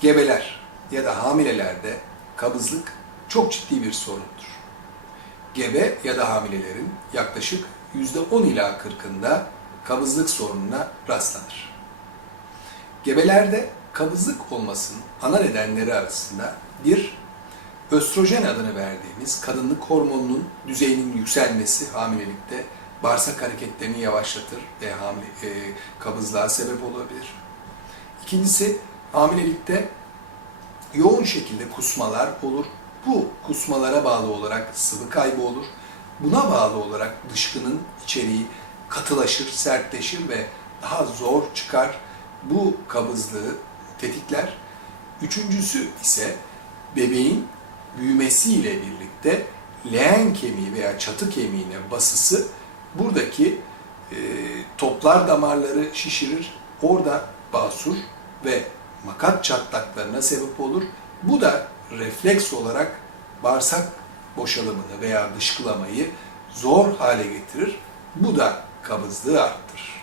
Gebeler ya da hamilelerde kabızlık çok ciddi bir sorundur. Gebe ya da hamilelerin yaklaşık %10 ila 40'ında kabızlık sorununa rastlanır. Gebelerde kabızlık olmasının ana nedenleri arasında bir, östrojen adını verdiğimiz kadınlık hormonunun düzeyinin yükselmesi hamilelikte bağırsak hareketlerini yavaşlatır ve hamile, e, kabızlığa sebep olabilir. İkincisi hamilelikte yoğun şekilde kusmalar olur. Bu kusmalara bağlı olarak sıvı kaybı olur. Buna bağlı olarak dışkının içeriği katılaşır, sertleşir ve daha zor çıkar. Bu kabızlığı tetikler. Üçüncüsü ise bebeğin büyümesiyle birlikte leğen kemiği veya çatı kemiğine basısı buradaki e, toplar damarları şişirir. Orada basur ve makat çatlaklarına sebep olur. Bu da refleks olarak bağırsak boşalımını veya dışkılamayı zor hale getirir. Bu da kabızlığı arttırır.